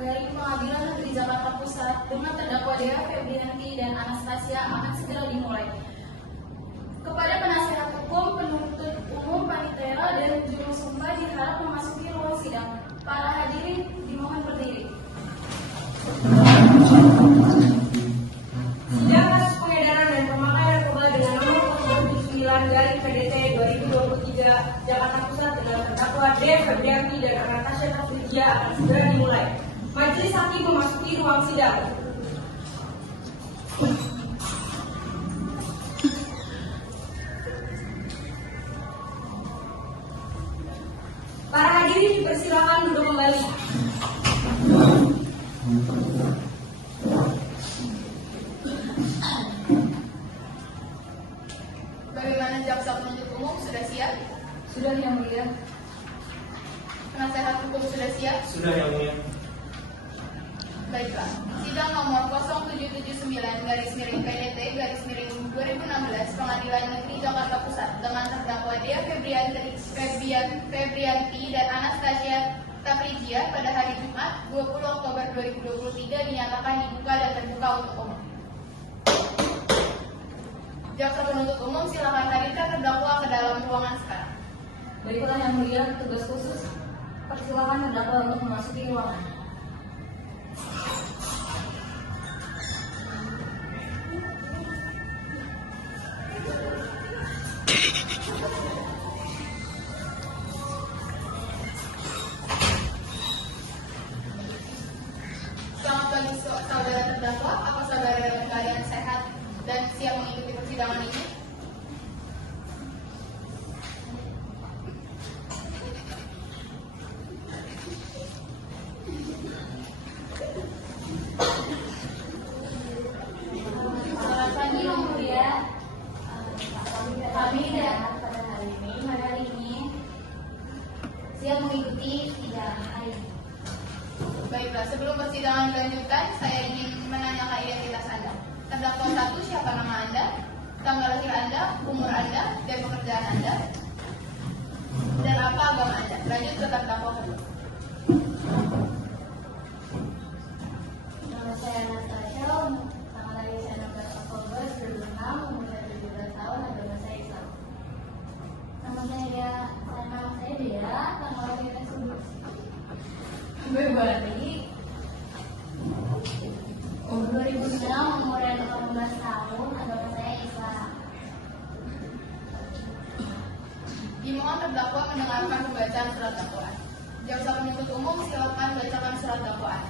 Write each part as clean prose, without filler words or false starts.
dari Pengadilan Negeri Jakarta Pusat dengan terdakwa Dea Febrianti dan Anastasia akan segera dimulai. Kepada penasihat hukum, penuntut umum, panitera, dan juru sumpah diharap memasuki ruang sidang. Para hadirin dimohon berdiri. Sidang kasus pengedaran dan pemakaian narkoba dengan nomor 079 garing PDT 2023 Jakarta Pusat dengan terdakwa Dea Febrianti dan Anastasia Tafridia akan segera dimulai. Majelis hakim memasuki ruang sidang. Para hadirin dipersilakan duduk kembali. Bagaimana jaksa penuntut umum sudah siap? Sudah, Yang Mulia. Penasehat hukum sudah siap? Sudah, Yang Mulia. Baiklah, sidang nomor 0779/PDT/2016 Pengadilan Negeri Jakarta Pusat dengan terdakwa Dea Febrianti dan Anastasia Tafridia pada hari Jumat 20 Oktober 2023 dinyatakan dibuka dan terbuka untuk umum. Jaksa penuntut umum silakan hadirkan terdakwa ke dalam ruangan sekarang. Baiklah, Yang Mulia, tugas khusus. Persilakan terdakwa untuk memasuki ruangan. Selamat pagi saudara terdakwa, apa saudara dalam keadaan sehat dan siap mengikuti persidangan ini? Selamat pagi, Yang Mulia. Kami pada hari ini siap mengikuti sidang hari ini. Baiklah, sebelum persidangan dilanjutkan, saya ingin menanyakan identitas Anda. Terdakwa 1, siapa nama Anda, tanggal lahir Anda, umur Anda, dan pekerjaan Anda, dan apa agama Anda. Lanjut ke terdakwa 2. Nama saya Anastasia, tanggal lahir saya 16 Oktober 2006, umur saya 17 tahun, agama saya Islam. Nama saya Dea, tanggal lahir saya 2006, umur saya 18 tahun, agama saya Islam. Dimohon terdakwa mendengarkan pembacaan surat dakwaan. Jaksa penuntut umum silakan bacakan surat dakwaan.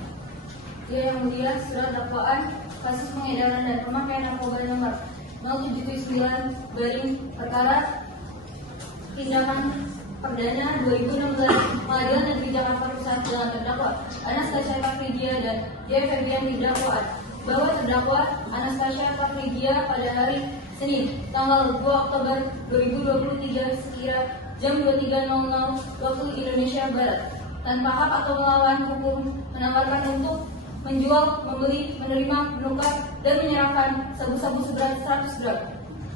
Yang Mulia, surat dakwaan kasus pengedaran dan pemakaian narkoba nomor 079 garing perkara tindakan perdana 2016 Pengadilan Negeri Jakarta Pusat dengan terdakwa Anastasia Tafridia dan Dea Febrianti dakwaan bahwa terdakwa Anastasia Tafridia pada hari Senin tanggal 2 Oktober 2023 sekira jam 23.00 waktu Indonesia Barat tanpa hak atau melawan hukum menawarkan untuk menjual, membeli, menerima, menukar, dan menyerahkan sabu-sabu seberat 100 gram.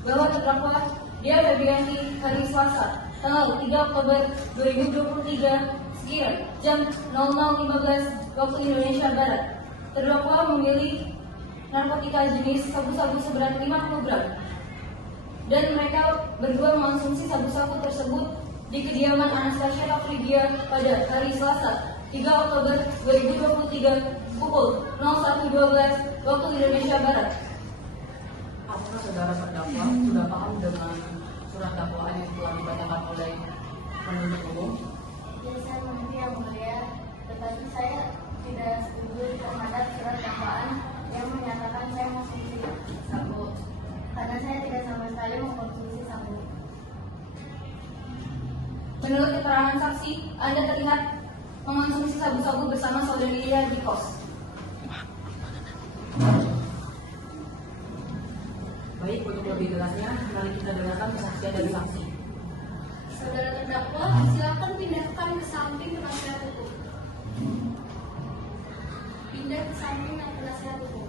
Bahwa terdakwa Dea Febrianti hari Selasa tanggal 3 Oktober 2023 sekira jam 00.15 waktu Indonesia Barat. Terdakwa memilih narkotika jenis sabu-sabu seberat 50 gram. Dan mereka berdua mengonsumsi sabu-sabu tersebut di kediaman Anastasia Tafridia pada hari Selasa 3 Oktober 2023 pukul 01.12 waktu Indonesia Barat. Apakah saudara terdakwa sudah paham dengan surat dakwaan yang telah dibacakan oleh penuntut umum? Ya, saya mengerti, Yang Mulia, tetapi saya tidak setuju terhadap surat dakwaan yang menyatakan saya mengonsumsi sabu, karena saya tidak sama sekali mengkonsumsi sabu. Menurut keterangan saksi, Anda terlihat mengonsumsi sabu-sabu bersama saudari Lia di kos. Baik, untuk lebih jelasnya, mari kita dengarkan kesaksian dari saksi. Saudara terdakwa, silakan pindahkan ke samping penasihat hukum. Pindah ke samping penasihat hukum.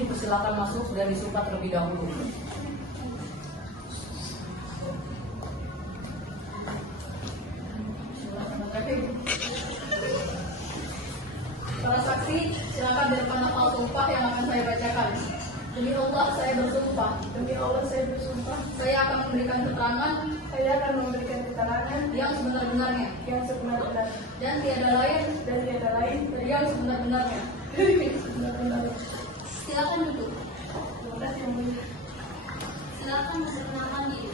dipersilakan masuk dan disumpah terlebih dahulu. Para saksi, silakan depan hafal sumpah yang akan saya bacakan. Demi Allah saya bersumpah. Demi Allah saya bersumpah, Saya akan memberikan keterangan saya akan memberikan keterangan yang sebenar-benarnya yang sebenar-benar dan tiada lain dan tiada lain dari yang sebenar-benarnya. dari sebenar-benar. Silakan duduk. Terima kasih Yang Mulia. Silakan memperkenalkan diri.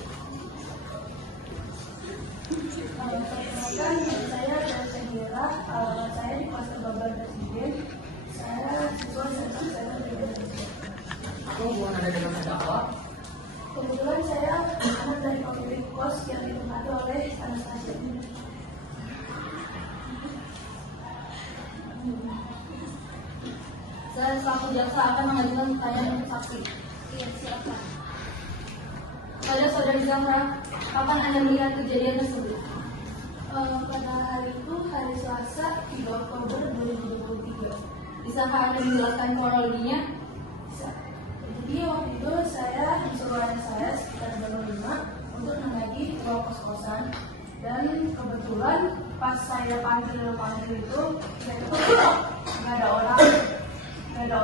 Perkenalkan, saya Syahira, saya di kelas Babar Presiden. Saya siswa Sekolah Saya Presiden. Apa hubungan Anda dengan terdakwa? Kebetulan saya anak dari pemilik kos yang ditempati oleh Anastasia. Saya selaku jaksa akan mengajukan pertanyaan untuk saksi. Iya, silakan. Pada saudari Zahra, kapan Anda melihat kejadian tersebut? Pada hari itu, hari Selasa, 3 Oktober 2023. Bisakah Anda menjelaskan kronologinya? Jadi waktu itu saya disuruh ayah saya sekitar jam 5 untuk menagih uang kos-kosan, dan kebetulan pas saya panggil itu saya ketemu nggak ada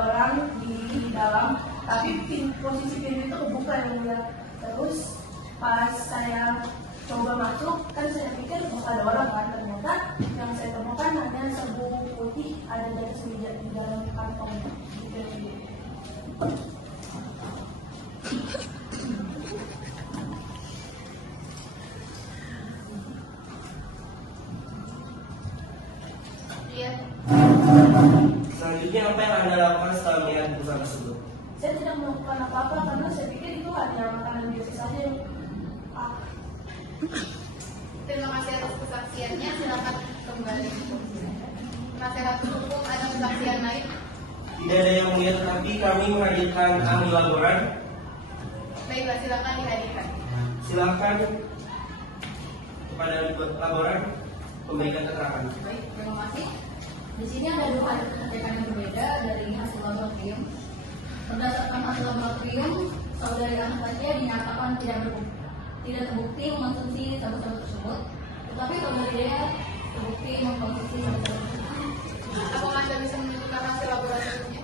orang di dalam, tapi posisi pintu itu kebuka yang mulia. Terus pas saya coba masuk, kan saya pikir bakal ada orang kan, ternyata yang saya temukan hanya sabuk putih ada di atas meja di dalam kantong gitu. Iya. Selanjutnya apa yang Anda lakukan setelah melihat putusan tersebut? Saya tidak melakukan apa-apa karena saya pikir itu hanya makanan biasa saja. Terima kasih atas kesaksiannya. Silakan kembali. Penasehat hukum ada kesaksian lain? Tidak ada yang mulia, tetapi kami menghadirkan ahli laporan. Baiklah, silakan dihadirkan. Silakan kepada laporan memberikan keterangan. Baik, terima kasih. Di sini ada dua keterangan yang berbeda dari hasil laboratorium. Berdasarkan hasil laboratorium, saudari Anastasia dinyatakan tidak terbukti mengkonsumsi sabu-sabu tersebut, tetapi saudari Dea terbukti mengkonsumsi sabu-sabu tersebut. Apa Anda bisa menunjukkan hasil laboratoriumnya?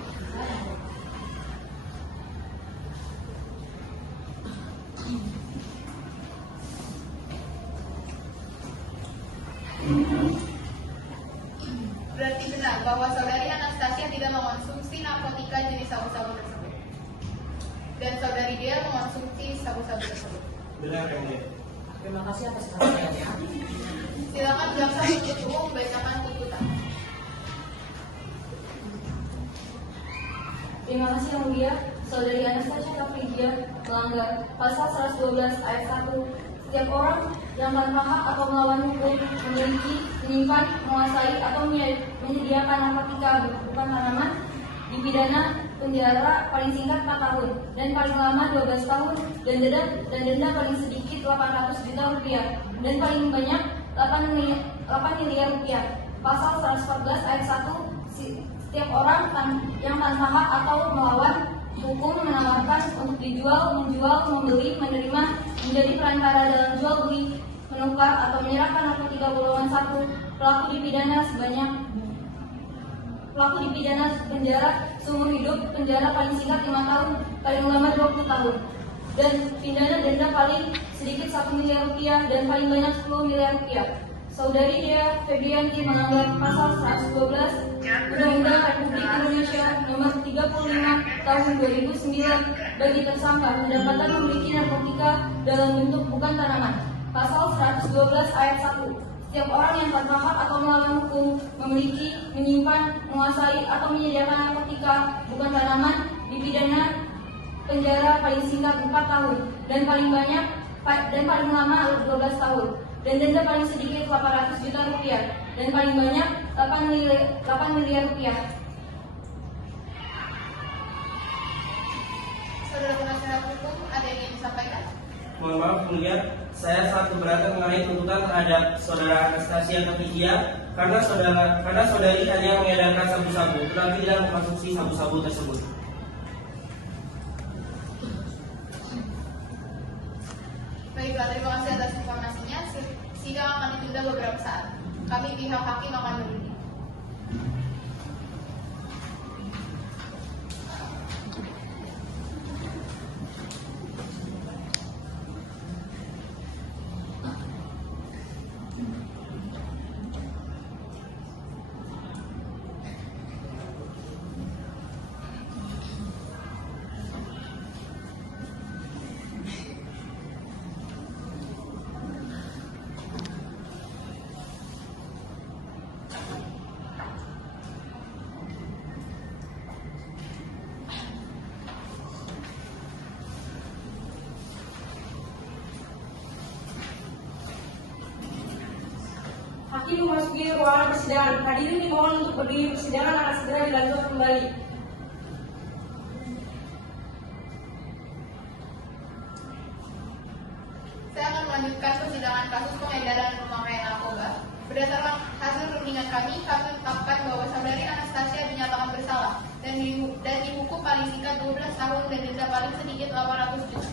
Berarti benar bahwa saudari Anastasia tidak mengkonsumsi narkotika jenis sabu-sabu tersebut, dan saudari Dea mengkonsumsi sabu-sabu tersebut. Benar yang mulia. Terima kasih atas kesaksiannya. Silakan jaksa penuntut umum membacakan tuntutan. Terima kasih Yang Mulia, saudari Anastasia Kafridia melanggar pasal 112 ayat 1. Setiap orang yang tanpa hak atau melawan hukum memiliki, menyimpan, menguasai atau menyediakan narkotika bukan tanaman dipidana penjara paling singkat 4 tahun dan paling lama 12 tahun dan denda paling sedikit 800 juta rupiah dan paling banyak 8 miliar rupiah. Pasal 114 ayat 1, setiap orang yang tanpa hak atau melawan hukum menawarkan untuk dijual, menjual, membeli, menerima, menjadi perantara dalam jual beli, menukar atau menyerahkan narkotika golongan 1, pelaku dipidana penjara seumur hidup, penjara paling singkat 5 tahun, paling lama 20 tahun, dan pidana denda paling sedikit 1 miliar rupiah dan paling banyak 10 miliar rupiah. Saudari Dea Febrianti melanggar pasal 112 Undang-Undang Republik Indonesia Nomor 35 Tahun 2009 bagi tersangka kedapatan memiliki narkotika dalam bentuk bukan tanaman. Pasal 112 ayat 1. Setiap orang yang tanpa hak atau melawan hukum memiliki, menyimpan, menguasai atau menyediakan narkotika bukan tanaman dipidana penjara paling singkat 4 tahun dan paling lama 12 tahun dan denda paling sedikit 800 juta rupiah dan paling banyak 8 miliar rupiah. Saudara penasehat hukum, ada yang ingin disampaikan? Mohon maaf mulia, saya sangat keberatan mengenai tuntutan terhadap saudara Anastasia Kafridia karena saudari hanya mengedarkan sabu-sabu, tetapi tidak mengkonsumsi sabu-sabu tersebut. Baiklah, terima kasih atas informasinya. Sidang akan ditunda beberapa saat. Kami pihak hakim akan berunding. Hakim memasuki ruangan persidangan. Hadirin dimohon untuk berdiri. Persidangan akan segera dilanjutkan kembali. Saya akan melanjutkan persidangan kasus pengedaran dan pemakaian narkoba. Berdasarkan hasil rundingan kami tetapkan bahwa saudari Anastasia dinyatakan bersalah dan dihukum paling singkat 12 tahun dan denda paling sedikit 800 juta.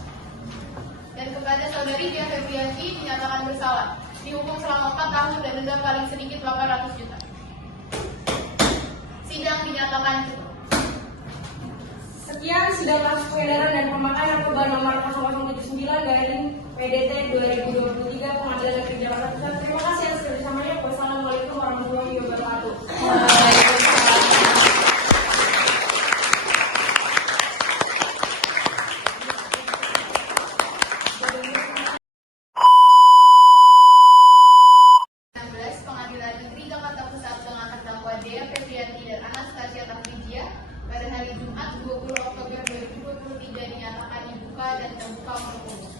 Dan kepada saudari Dia Febrianti dinyatakan bersalah, dihukum selama 4 tahun dan denda paling sedikit 800 juta. Sidang dinyatakan cukup. Sekian sidang kasus pengedaran dan pemakaian narkoba nomor 0079/PDT 2023 Pengadilan Negeri Jakarta Pusat. Terima kasih atas kerjasamanya. Wassalamualaikum warahmatullahi wabarakatuh. Pengadilan Negeri Jakarta Pusat dengan terdakwa Dea Febrianti dan Anastasia Tafrijia pada hari Jumat 20 Oktober 2023 dinyatakan dibuka dan terbuka untuk umum.